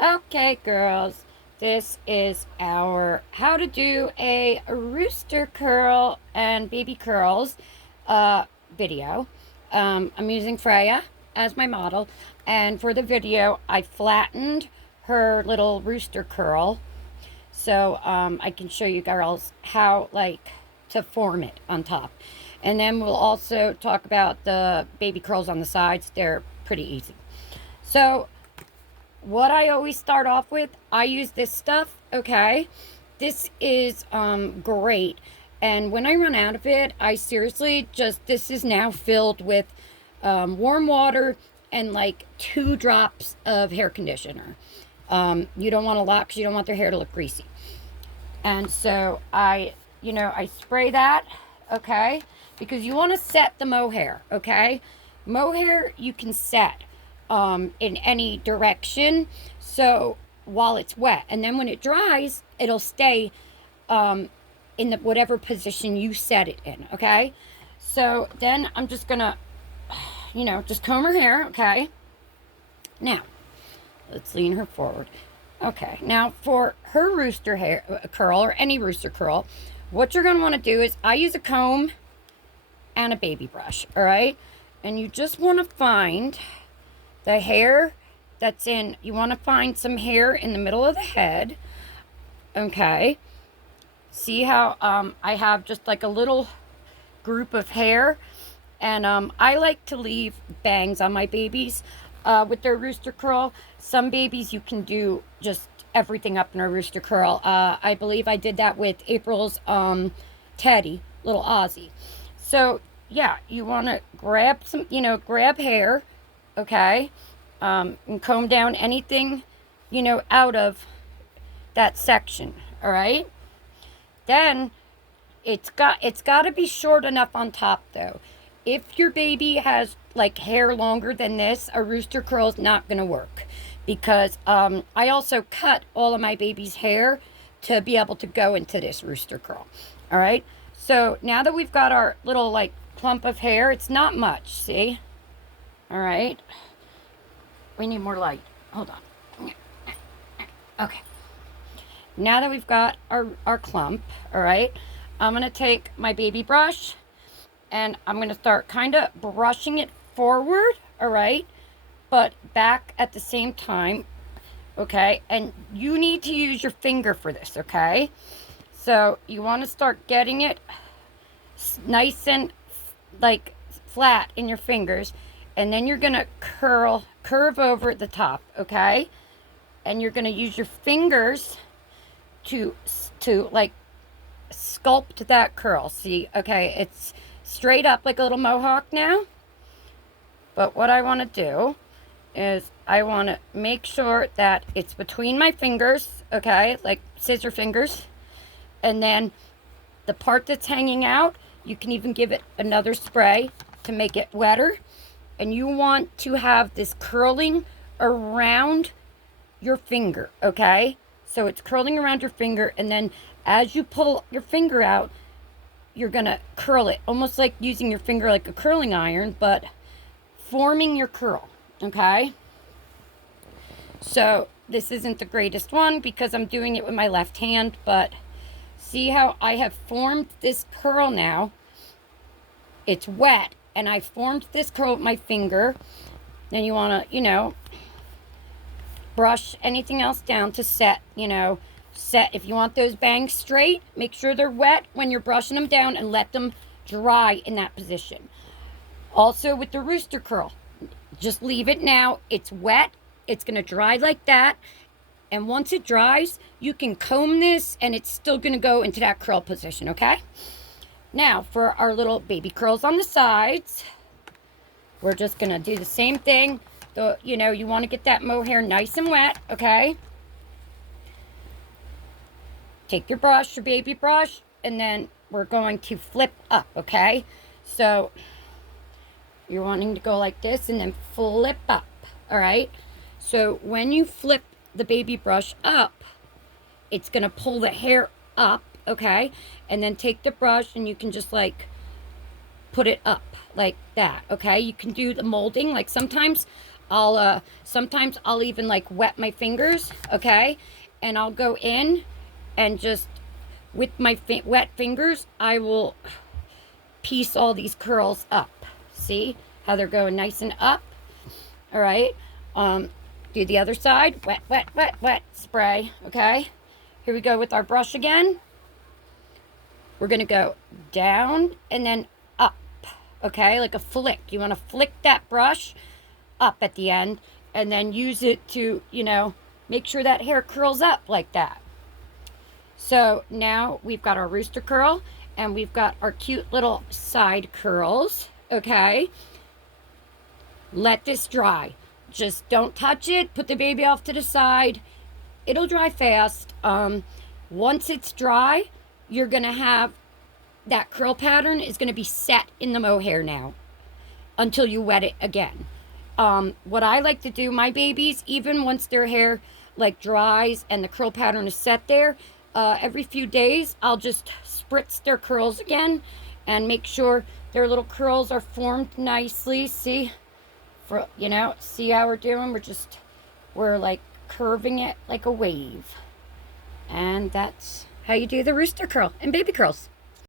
Okay, girls, this is our how to do a rooster curl and baby curls uh, video. I'm using Freya as my model, and for the video, I flattened her little rooster curl so I can show you girls how to form it on top. And then we'll also talk about the baby curls on the sides. They're pretty easy. So what I always start off with, I use this stuff, okay? This is great. And when I run out of it, I seriously just, this is now filled with warm water and like 2 drops of hair conditioner. You don't want a lot because you don't want their hair to look greasy. And so I spray that, okay? Because you want to set the mohair, okay? Mohair you can set in any direction. So while it's wet, and then when it dries, it'll stay in the whatever position you set it in. Okay. So then I'm just gonna, just comb her hair. Okay. Now let's lean her forward. Okay. Now for her rooster hair curl or any rooster curl, what you're gonna want to do is I use a comb and a baby brush. All right. And you just want to find the hair that's in, you want to find some hair in the middle of the head. Okay. See how I have just like a little group of hair. And I like to leave bangs on my babies with their rooster curl. Some babies you can do just everything up in a rooster curl. I believe I did that with April's Teddy, little Ozzy. So yeah, you want to grab some, grab hair. Okay, and comb down anything, out of that section. All right. Then it's got to be short enough on top though. If your baby has like hair longer than this, a rooster curl is not going to work because I also cut all of my baby's hair to be able to go into this rooster curl. All right. So now that we've got our little like clump of hair, it's not much. See. All right. We need more light. Hold on. Okay. Now that we've got our clump, all right, I'm going to take my baby brush and I'm going to start kind of brushing it forward, all right, but back at the same time, okay? And you need to use your finger for this, okay? So you want to start getting it nice and like flat in your fingers. And then you're going to curve over at the top, okay? And you're going to use your fingers to like sculpt that curl. See, okay, it's straight up like a little mohawk now. But what I want to do is I want to make sure that it's between my fingers, okay? Like scissor fingers. And then the part that's hanging out, you can even give it another spray to make it wetter. And you want to have this curling around your finger, okay? So it's curling around your finger, and then as you pull your finger out, you're going to curl it, almost like using your finger like a curling iron, but forming your curl, okay? So this isn't the greatest one because I'm doing it with my left hand, but see how I have formed this curl now? It's wet. And I formed this curl with my finger. Then you want to, brush anything else down to set, set. If you want those bangs straight, make sure they're wet when you're brushing them down and let them dry in that position. Also with the rooster curl, just leave it now. It's wet. It's going to dry like that. And once it dries, you can comb this and it's still going to go into that curl position, okay? Now, for our little baby curls on the sides, we're just going to do the same thing. You want to get that mohair nice and wet, okay? Take your brush, your baby brush, and then we're going to flip up, okay? So, you're wanting to go like this and then flip up, all right? So, when you flip the baby brush up, it's going to pull the hair up, okay? And then take the brush and you can just like put it up like that, okay? You can do the molding. Like sometimes Sometimes I'll even like wet my fingers, okay? And I'll go in and just with my wet fingers, I will piece all these curls up. See how they're going nice and up? All right. Do the other side. Wet, wet, wet, wet. Spray, okay? Here we go with our brush again. We're going to go down and then up, okay? Like a flick. You want to flick that brush up at the end and then use it to, you know, make sure that hair curls up like that. So now we've got our rooster curl and we've got our cute little side curls, okay? Let this dry. Just don't touch it. Put the baby off to the side. It'll dry fast. Once it's dry, you're going to have that curl pattern is going to be set in the mohair now until you wet it again. What I like to do, my babies, even once their hair like dries and the curl pattern is set there, every few days I'll just spritz their curls again and make sure their little curls are formed nicely. See, you know, see how we're doing? We're like curving it like a wave. And that's how you do the rooster curl and baby curls.